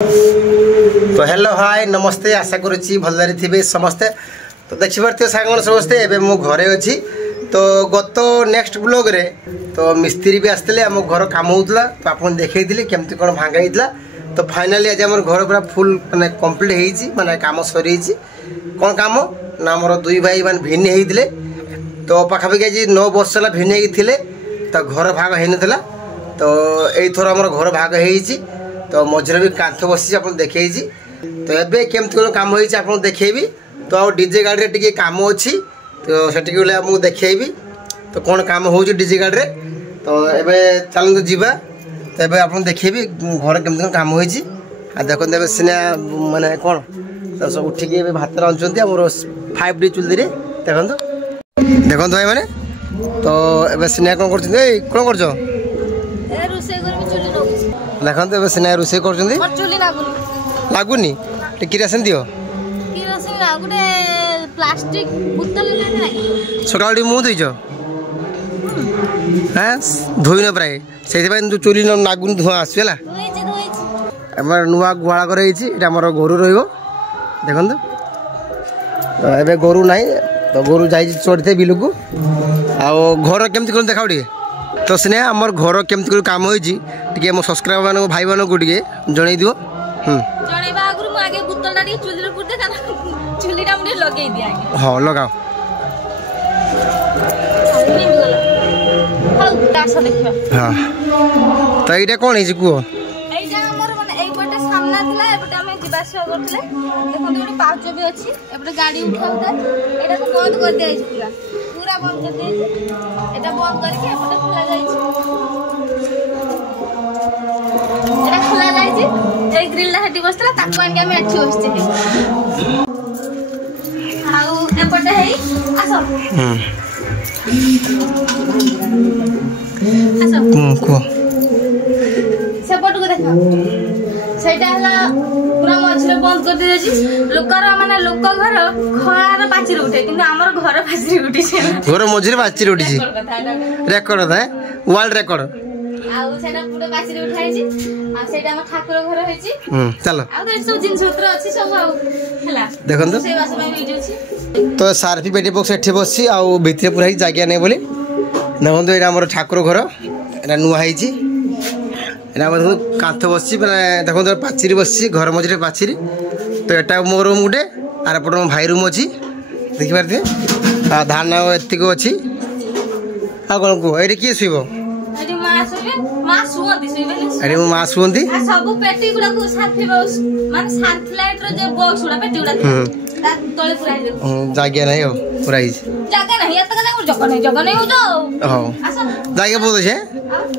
तो hello hi नमस्ते आशा करुच्ची भलरे थे समस्ते। तो देखिए सांग समस्ते एवं मो घरे अच्छी। तो गत नेक्स्ट ब्लॉग रे तो मिस्त्री भी आसते आम घर काम होता तो आप देखी केमती कौन भांगा होता। तो फाइनाली आज आम घर पूरा फुल माने कंप्लीट हो काम सरी कौन काम ना आम दुई भाई मान भिन्न होते। तो पाखापाखि आज 9 वर्ष है भिन्न थे तो घर भाग होता। तो यही आम घर भाग हो तो मझे भी कांथ बसी आप देखे। तो एबे केमती कौन काम हो देखेबी। तो आ डीजे गाड़ी रे टिके काम अच्छी तो सेठी गले आमको देखेबी तो कौन काम हो डीजे गाड़ी रे। तो एबे चलते जीवा। तो एबे आप देखेबी घर केमती कौन काम होइछि। आ देखो एबे सिना माने कौन तो सब उठिक भात रांधुचंती हमर 5D चुल्ली रे देखो देखो भाई माने। तो एबे सिना कौन करछन ए कौन करछो ए रोसे कर भी चुल्ली लगुछि देखो एबे सिना रोसे करछन और चुल्ली लागुनी टे किरासन दियो किरासन ना गुटे प्लास्टिक बोतल ले नाही सकाळी मु देइछो हां धोई न प्राय सेति बाय चुल्ली नागुनी धुआ आसीला हमर नुआ गुवाला करे छि। एटा हमर गोरु रहिबो देखन। तो एबे गोरु नाही तो गोरु जाई चोड़ते बिलुकु। आ घर केमती कोन देखाउडी। तो स्नेह हमर घर केमती कोन काम होई छि टिके मो सब्सक्राइबर मानको भाई मानको टिके जणै दियो। जणै बागुरु मु आगे बोतल ना टिके चुल्ली रे पुरदे काना चुल्लीटा मुडे लगेई दिया आगे। हां लगाओ हां दासा देखिबा। हां तो एटा कोन हिज को एटा हमर माने एई पटे सामना थिला एपटे हम जिबास करथले देखो एडी पाउच भी अछि एपटे गाड़ी उठाउता एटा को बंद कर दिया छि पूरा पूरा बंद कर दिया छि। एटा बंद करके एपटे खुला जाय छि एटा खुला जाय छि ए ग्रिल ला हटी बसला ताको आके हम एठी बसछि आउ एपटे हेई आसो आसो को सेपट को देखो सेटा हला पूरा मझरे बंद कर दिया छि। लोकर माने लोक घर खळार पाचिर उठे किंतु हमर घर पाचिर उठी छै घर मझरे पाचिर उठी छि रेकॉर्ड है वर्ल्ड रेकॉर्ड आउ सेटा पूरा पाचिर उठाई छि। आ सेटा हम ठाकुर घर होई छि चलो आ तो सब जिन सूत्र अछि सब आउ हला देखन तो से बास में वीडियो छि। तो सारफी बेटी बॉक्स एठी बसछि आ भितरे पूरा ही जागिया नै बोली देखन। तो एटा हमर ठाकुर घर एटा नुआ है छि एटा हमर कांथ बसछि माने देखन तो पाचिर बसछि घर मझरे पाचिर। तो एटा मोर रूम गुटे आर पट भाई रूम अछि देखि पारथे। आ धान एतिको अछि आ कोन को एठी की सुइबो एठी मां सुबे मां सुवंती सुबेले अरे मो मां सुवंती आ सब पेटी गुडा को साथी बॉक्स माने साथ लाइट रो जे बॉक्स गुडा पेटी गुडा ता तळे पुरा हे जागिया नै हो पूरा ही जागा नहीं एत का जगह नहीं हो जो हो आसो जागिया बहुत छे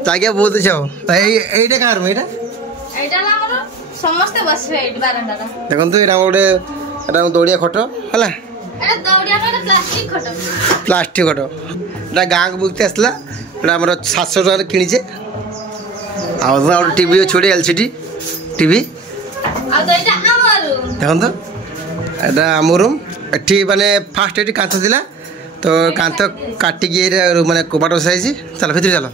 जागिया बहुत छे। तो एइटा कार में एटा एटा ना हमर समस्त बसबे एट बारंडा देखन। तो एटा गोटे एटा दौड़िया खट हला एटा दौड़िया ना प्लास्टिक खट प्लास्टिक खट एटा गाँ को बुकते आसला एटा हमर 700 टका किनी छे। आ टीवी छोड़े एलसीडी टीवी आ तो एटा हमर देखन। तो एटा हमर रूम एठी माने फास्ट एठी कांथ दिला तो कांथ काटी के माने कोबाट बसाइछि चल भीतर चलो।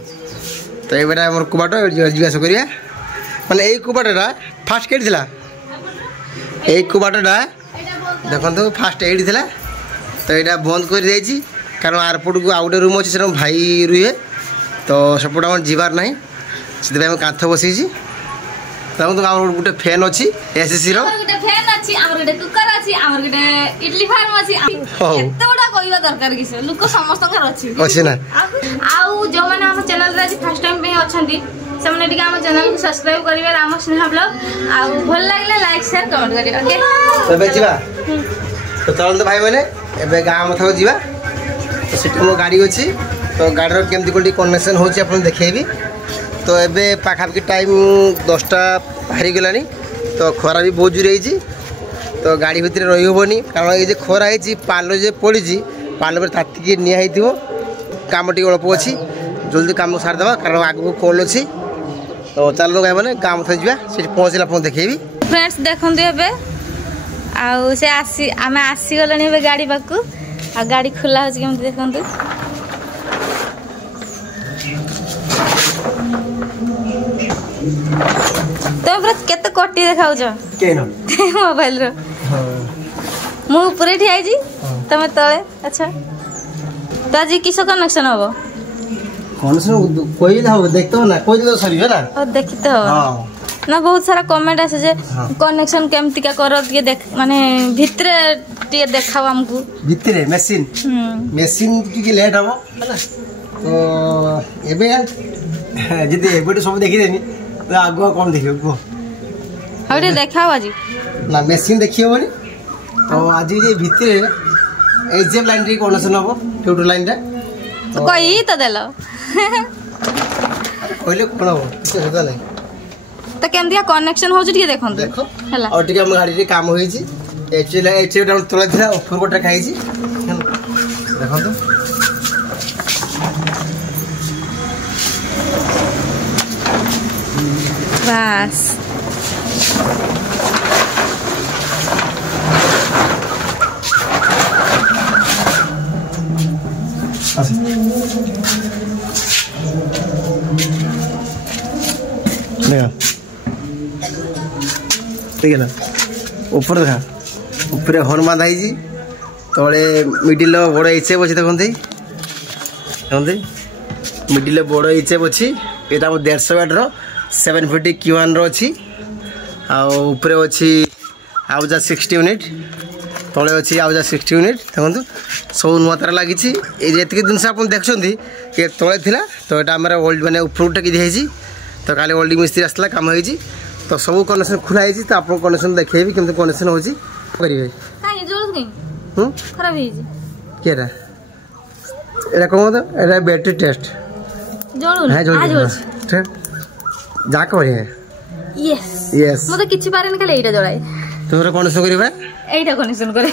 तो एबेटा हमर कोबाट जिज्ञासा करिया माने एई कोबाटटा फास्ट केट दिला एई कोबाटटा देखन। तो फास्ट एडी दिला तो एटा बंद कर देछि कारण आरपोर्ट को आउटे रूम अछि से भाई रुहे तो सपोर्ट हम जीवार नाही सिधे हम कांथ बसिछि। तो हमर गुटे फैन अछि एसीसी रो हमर गुटे फैन अछि हमर गुटे कुकर अछि हमर गुटे इडली फार्म अछि एते बडा कहिबा दरकार किसे लोक समस्त घर अछि ना। आउ जो माने हम चैनल रे आज फर्स्ट टाइम पे अछंती से माने टिका हम चैनल को सब्सक्राइब करिवे राम स्नेहा ब्लॉग आउ भल लागले लाइक शेयर कमेंट करिवे ओके। तो बेचिबा तो चल तो भाई माने एबे गाम मथाको जीवा। तो सिटी मो गाड़ी अछि तो गाड़ी रो केमती कोडी कनेक्शन होछि अपन देखेबी। तो एबे पाखापाखि टाइम 10टा बाहरी गलानी तो खरा भी बहुत जोर होइछि। तो गाड़ी भितर रही होबनी कारण ये जे खरा होइछि पालो जे पड़िछि पालो पर ताती के निया हेतिबो काम टी अल्प अछि जल्दी काम सार देबा कारण आगु कॉल अछि। तो चलो गाय माने काम थ जिबा से पहुंचला अपन देखेबी। फ्रेंड्स देखन देबे आउ से आसी आमे आसी गलनी एबे गाड़ी बाकू आ गाड़ी खुला होछि केमति देखंतु तुम पूरा केते कटी देखाउछ केन मोबाइल रो मु ऊपर ठिया जी तमे तळे अच्छा तो आज किस कनेक्शन हबो कनेक्शन कोई ना हो देखतो ना कोई तो सरी है ना ओ देखते हो हां ना बहुत सारा कमेंट आसे जे कनेक्शन केमति का करो के देख माने भितरे टे देखाओ हमको भितरे मशीन की लेट हबो है ना तो एबे जदी एबे सब देखि देनी तो आगो कौन देखियो को हौडे देखाओ आज ना मशीन देखियो बनी तो आज जे भितरे एचएम लाइन रे कनेक्शन हबो ट्यूटर लाइन रे तो कोई तो देलो कोइले कोन हबो किछ होता नहीं तो केमतिया कनेक्शन हो जे देखो देखो हला और टिके हम गाड़ी रे काम होई छी एचएम डाउन तोला थिला ऊपर कोटा खाई छी देखो तो बस ठीक है ना ऊपर देखा ऊपर हॉर्न बांधा है तले मिडिल बड़ एचएफ अच्छे देखते मिडिल बड़ एचएफ अच्छी यहाँ 150 वाट 750 Q1 अच्छी आउे अच्छी आउजा 60 यूनिट तले अच्छी आउजा 60 यूनिट देखो सब नुआ तार लगी ये जिन आप देखते ये तले थी तो यहाँ आम ओल्ड मैंने ऊपर टेक दी तो काली ओल्डिंग मिस्त्री आसला कम हो तो सब कनेक्शन खुला है तो आप कनेक्शन देखेबी केमती कनेक्शन हो करेंगे खराब केरा एटा कौन तो एटा बैटरी टेस्ट है जाक बढ़िया यस यस मो तो किछि पारेन खाली एटा जळाय तोरा कनेक्शन करबा एटा कनेक्शन करे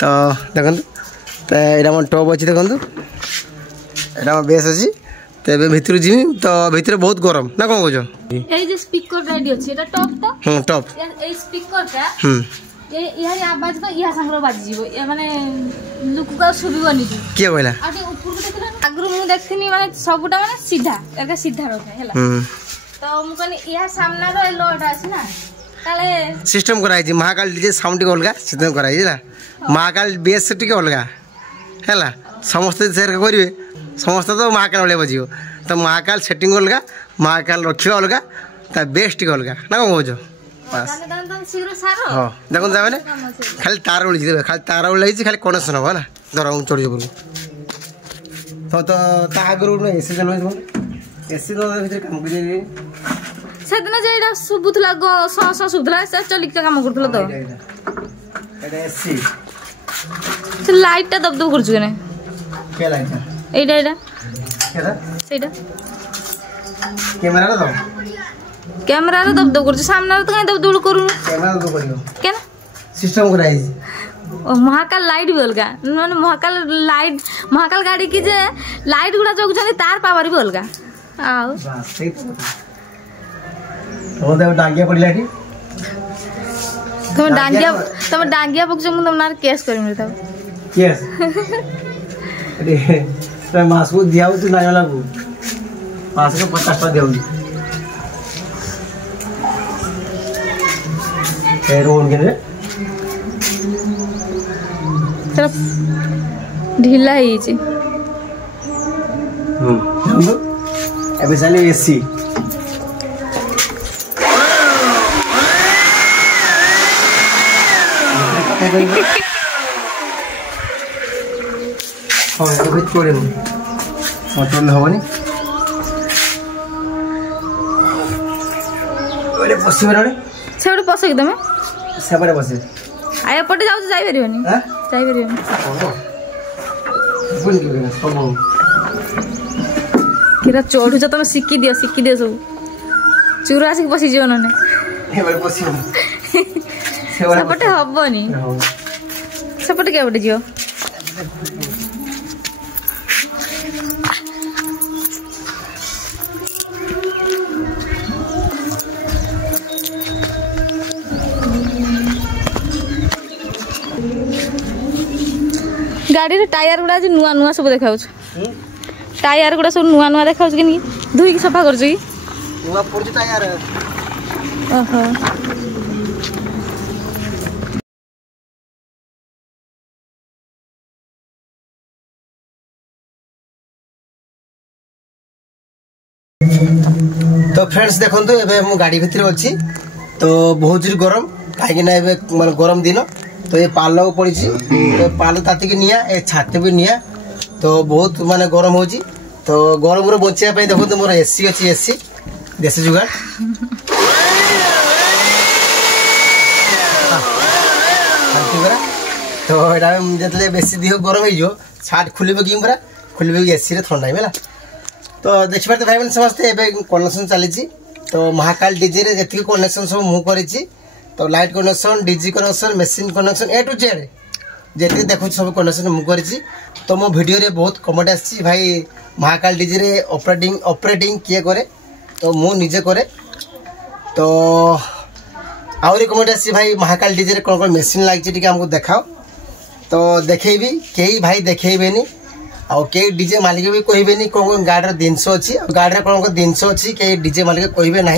तो देखंतु तो एटा मन टॉप अछि देखंतु एटा बेस अछि तेबे भितर जिमी तो भितर बहुत गरम ना कोन कहजो ए जे स्पीकर रेडी अछि एटा टॉप तो टॉप ए स्पीकर का ये आवाज को या संग्रह बाजी जीवो ये माने लुक का सुबिबनी जी के कहला आटे ऊपर को देखला आगरु मु देखथिनी माने सबुटा माने सीधा एका सीधा रखे हैला तो मु कनी या सामना रो लोटा अछि ना ताले सिस्टम कराई जी महाकाल डीजे साउंड के अलगा सिस्टम कराई ना महाकाल बेस टिके अलगा हैला समस्त शेयर करिवे समस्त तो महाकाल वाले बजियो तो महाकाल सेटिंग अलगा महाकाल रखियो अलगा ता बेस टिके अलगा ना कोन कहजो हाँ देखो मैंने खाली तार उड़ी खाली तार उड़ी खाली कनेक्शन हम ना धर चढ़ तो आगे एसी एसी भर काम सेदिन जेटा शुभुला शुभुला चलिक काम कर तो एसी लाइट टा दबदब कर चुके के लाइट एटा एटा केदा सेटा कैमरा ना कैमरा रे दबदब कर सामने तो कहीं दबदब करू कैमरा तो करियो केना सिस्टम कराई ओ महाकाल लाइट भी अलगा माने महाकाल गाड़ी की जे लाइट गुडा जगुछन तार पावर भी अलगा आउ बस सही तो दे डांगिया पड़िला ठी तुम डांगिया पक्ष मु तुम नार केस करिम रे तब केस अरे तो मास को दियाउ तू ना लागू मास को 50 टा देउ रोन के ढीला ही छी अबे चले एसी हां एबे छोड़े मोटर हवनी ओले पसी बराडे सेबडे पसे एकदम सेबडे पसे आया पटे जाउ जाई परिबनी हां जाई परिबनी बुन के सब किरा चोडू छ तमे सिक्की दियो सब चूरा आसी पसी जीवन ने एबे पसी सेपटे हबनी सेपटे के बटे जियो गाड़ी रे टायर गुडा जे नुआ नुआ सब देखाउछ टायर गुडा सब नुआ नुआ देखाउछ कि धुई की सफा करछ कि नुआ पड़ता यार ओहो तो फ्रेंड्स देखो एबे मु गाड़ी भितर अच्छी तो बहुत जोर गरम कहीं माने गरम दिन तो ये पाल पड़ी तो पाल तातिक निया ए छात भी निया तो बहुत माने गरम हो तो गरम रू बचाई देखो मोर एसी अच्छी एसी देसी जुगाड़ तो ये बेसी देह गरम हो छाट खुल कि खुल एसी ठंडा है तो देखिए भाई मैंने समझते कनेक्शन चली तो महाकाल डीजे रे जी कनेक्शन सब मुझे तो light connection DG connection machine connection A to Z जी देखो सब कनेक्शन मुझे तो मो वीडियो रे बहुत कमेंट आसी भाई महाकाल डीजे रे ऑपरेटिंग किए करे तो मु निजे करे तो आहरी कमेंट आसी भाई महाकाल डीजे रे कौन कौन मेसीन लगी हमको देखाओ तो देखेबी कई भाई देखेबेनी आउ कई डीजे मालिक भी कहबेनी कौन गाड़ी जिनस अच्छी गाड़ी कौन कौन जिनस अच्छी कई डीजे मालिक कहबे ना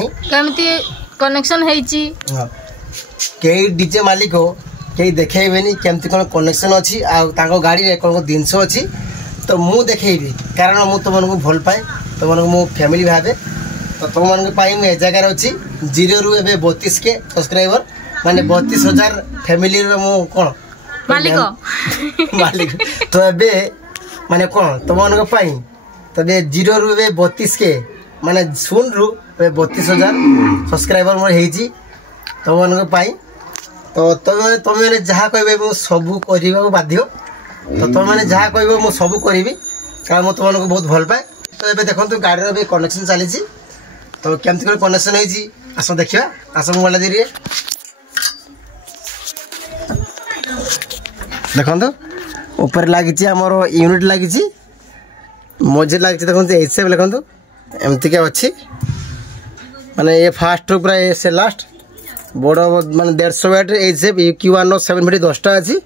कनेक्शन कई डीजे मालिक कई देखेबेनी केमती कौन कनेक्शन अच्छी गाड़ी कौन कौन जिनस अच्छी तो मु देखेबी कारण मु तुमको भल पाए तुमको मो फैमिली भावे तो तुम मुझे जगार अच्छी 0 रू 32 के सब्सक्राइबर माने 32,000 फैमिली मु कौन मालिक तो एबे माने कौन तुम तबे 0 रू 32 के माने 0 रू 32,000 सब्सक्राइबर मोर तुम तो तुम मैंने जहाँ कह सबू करने बाध्य तो तुम मैंने जहाँ कह सबू करी कारण मुझे तुमको बहुत भल पाए तो ये देखो गाड़ी कनेक्शन चली तो केमती कनेक्शन आस देखा आस मोबाइल देरी देखो ऊपर लगी आमर यूनिट लगी मझे लगी देखो एच देखो एमती क्या अच्छी माने ये फास्ट पूरा से लास्ट बड़ माने 150 वाट एच Q107 भि 10टा अच्छी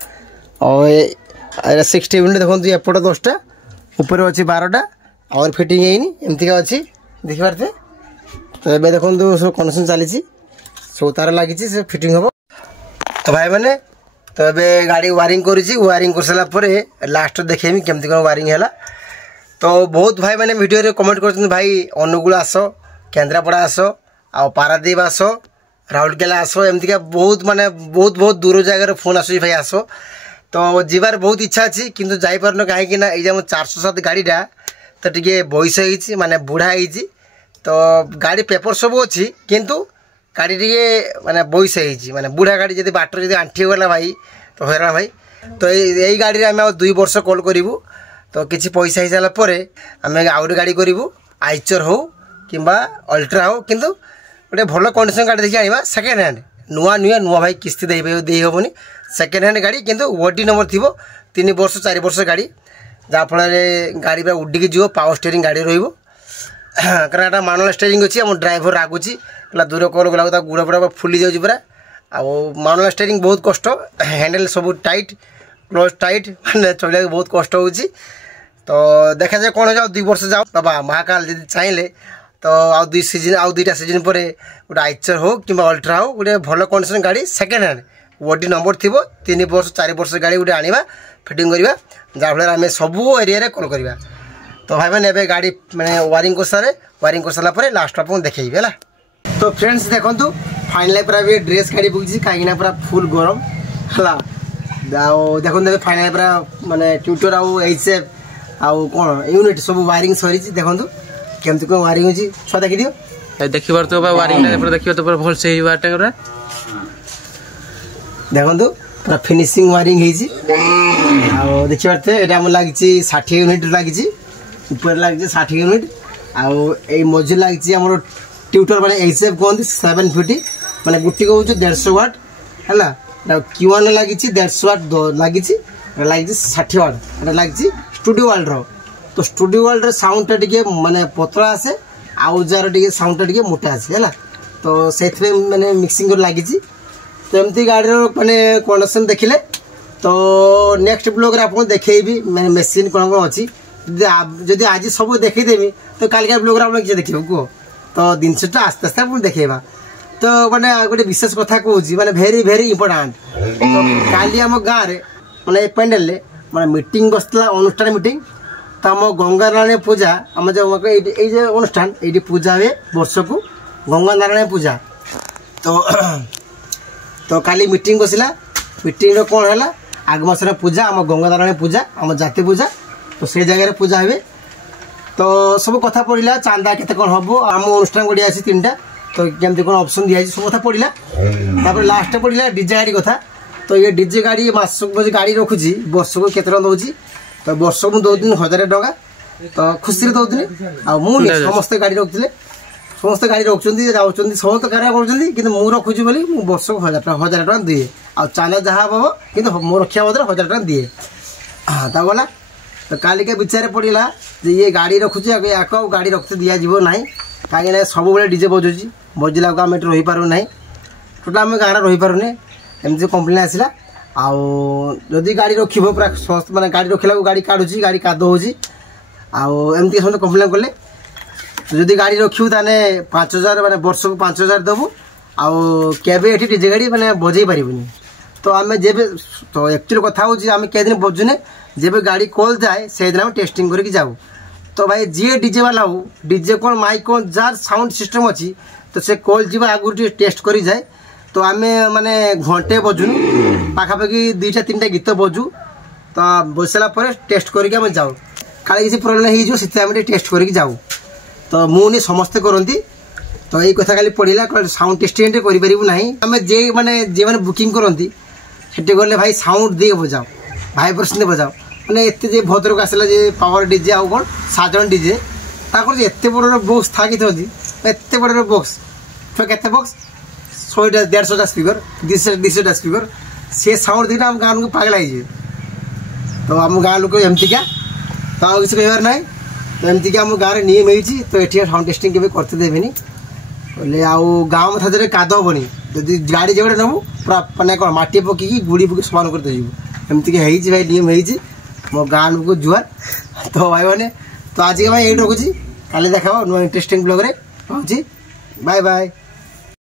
और 60 यूनिट देखो एपट 10टा ऊपर अच्छी 12टा और फिटिंग एमती क्या अच्छी देखी पारे तो ये देखो सब कनेक्शन चली सब तार लगी से फिटिंग हम तो भाई मैंने तो ये गाड़ी वायरिंग कर सारापर लास्ट देखेमी केमती कौन वायरिंग है तो बहुत भाई मैंने वीडियो कमेंट कर भाई अनुगुल आस केन्द्रापड़ा आस आ पारादीप आस राउरकेला आस एमती बहुत माने बहुत दूर जगह फोन आस भाई आस तो जीवार बहुत इच्छा अच्छी किंतु जापर न कहीं 407 गाड़ीटा तो टे बयस हो माने बुढ़ा हो तो गाड़ी पेपर सब अच्छी किंतु गाड़ी टे माने बयस हो माने बुढ़ा गाड़ी जब बाटर जब आंठी गला भाई तो हैरान भाई तो यही गाड़ी आम 2 वर्ष कल करूँ तो किसी पैसा हो सारापर आम आउट गाड़ी करूँ आइचर हो कि अल्ट्रा हो किंतु गोटे भल कंडीशन गाड़ी देखिए आना सेकेंड हैंड नुआ भाई किस्ती दे हेनी सेकेंड हैंड गाड़ी किंतु ओडी नंबर थी 3 वर्ष 4 वर्ष गाड़ी जहाँफल गाड़ी पूरा उडिकी जीव पावर स्टीयरिंग गाड़ी रही कारण यहाँ मानुआल स्टीयरिंग अच्छी आम ड्राइवर रागुची कहला दूर कल गला गुड़ पूरा फुली जाऊँगी पूरा आउ मानुआल स्टीयरिंग बहुत कष्ट हैंडल सब टाइट क्लोज टाइट मैंने चलने बहुत कष्ट हो तो देखा जाए कौन हो 2 वर्ष जाओ बाबा महाकाल जी चाहिए तो आउ 2 सीजन आउ 2टा सीजन पर गोटे आइचर हो कि अल्ट्रा हो गोटे भल कंडीशन गाड़ी सेकेंड हैंड ओडी नंबर थी 3 वर्ष 4 वर्ष गाड़ी गोटे आना फिटिंग करवा जहाँफल आम सबू एरिया कल करवा तो भाई मैंने ए गाड़ी मैंने वायरिंग कर सारापर लास्ट आप देखेबी है तो फ्रेंड्स देखो फाइनाल पूरा भी ड्रेस गाड़ी बुझी कहीं पूरा फुल गरम है देखो फाइनाल पूरा माने ट्यूटर आउ एचएफ आउ कौन यूनिट सब वायरिंग सरी देखो केमती कौन वायरिंग होची छुआ देखी दियो देखि बार तो वायरिंग टा देखियो तो भल से वाटा करा देखो पूरा फिनिशिंग वायरिंग हेची आ देखि बारते एटा हम लागिची 60 यूनिट लागिची ऊपर लागिची 60 यूनिट आउ ए मझे लागिची हमर ट्यूटर माने एचएफ कहंती 750 माने गुटी को 150 वाट हैला Q1 लागिची 150 वाट लागिची लागिची 60 वाट एटा लागिची स्टूडियो वर्ल्ड रो तो स्टूडियो वर्ल्ड रे साउंड टा टिके माने पतला आसे आउ जार टिके साउंड टा टिके मोटा आसे हैला तो सेथवे माने मिक्सिंग कर लागिची तो एमती गाड़ी रो माने कनेक्शन देखिले तो नेक्स्ट ब्लॉग रे आपन देखेबी माने मशीन कोन कोन अछि जदी आज सब देखि देबी तो काल का ब्लॉग रे आपन के देखियो को तो जिनटा आस्ते आस्ते पुणी देखा तो मैंने गोटे विशेष कथा कौच मैंने भेरी भेरी इम्पोर्टाट तो काली आम गाँव में मैंने पेंडेल मैंने मीटिंग बसला अनुष्ठान मीटिंग तो आम गंगा नारायण पूजा आम जो अनुष्ठान ये पूजा हुए वर्ष को गंगा नारायण पूजा तो काली मीटिंग बसला मीटिंग कौन है आग मास पूजा आम गंगा नारायण पूजा आम जाति पूजा तो से जगह पूजा हुए तो सब कथा पड़ा चांदा केते कौन हम आम अनुष्ठान गड़िया 3टा तो केमती कौन ऑप्शन दिखाई सब कथा पड़ा तापर लास्ट पड़ा डीजे गाड़ी कथा तो ये डीजे गाड़ी मासक गाड़ी रखुची वर्ष को केते दौर तो वर्ष को दौनी 1000 टका तो खुशी दौनी मुझे समस्ते गाड़ी रखुले समस्त गाड़ी रखुच्च समस्त कार्य कर रखुची बोली वर्ष को 1000 टका दिए आ चांदा जहाँ हम कि रखा बदल 1000 टका दिए ता गला तो कालिका विचार पड़ा ये गाड़ी रखुची या गाड़ी रखते दिज्व ना कहीं सब डीजे बजुची बजला आम ये रही पार ना टोटाल आम गाँव रही पारे एमती कम्प्लेन आसला आदि गाड़ी रखिब पूरा मैंने गाड़ी रखला गाड़ी काढ़ुची गाड़ी काद होमती समस्त कम्प्लेन कले जदि गाड़ी रखिबू ताने 5000 मैंने वर्ष को 5000 देवु आबे डीजे गाड़ी मैंने बजे पारूनी तो आम जब तो एक्चुअली कथा होम दिन बजुने जब गाड़ी कॉल जाए से दिन टेस्टिंग करके जाऊ तो भाई जी डीजे वाला हो डीजे कौन माइक कौन जार साउंड सिस्टम अच्छी तो से कॉल जी आगुरी टेस्ट कर जाए तो आम माने घंटे बजुनु पाखापाखि 2-3टा गीत बजू तो बसला टेस्ट करके जाऊ काले किसी प्रोब्लेम हो टेस्ट करके जाऊ तो मुझे समस्ते करती तो ये कथा खाली पड़ा साउंड टेस्टिंग करना आम जे मैंने बुकिंग करती सेठी गले भाई साउंड दे बजाओ भाइब्रेशन दे बजाओ मैंने एत भद्रक आसला पावर डीजे आउ कौन साजन डीजे एत बड़ बक्स था कि एत बड़ बक्स तो केते बक्स 100-150टा स्पीकर 200-200टा स्पीकर से साउंड देखना आम गाँव लोग पागल हो तो आम गाँव लोग एमतीका तो आगे किसी कहार ना तो एमतीका आम गाँव में नियम होती तो ये साउंड टेस्टिंग के करते देवेनि बोले आउ गाँव मध्य काद हेनी जदि गाड़ी जो नबू पूरा मैंने कौन मटी पकईकि गुड़ी पकई समान करते जीव एमती भाई नियम हो मो गाँव लोग जुआर तो भाई मैंने तो आज ये रखुची काली देखा नुआ इंटरेस्टिंग ब्लॉग रे पहुँची बाय बाय।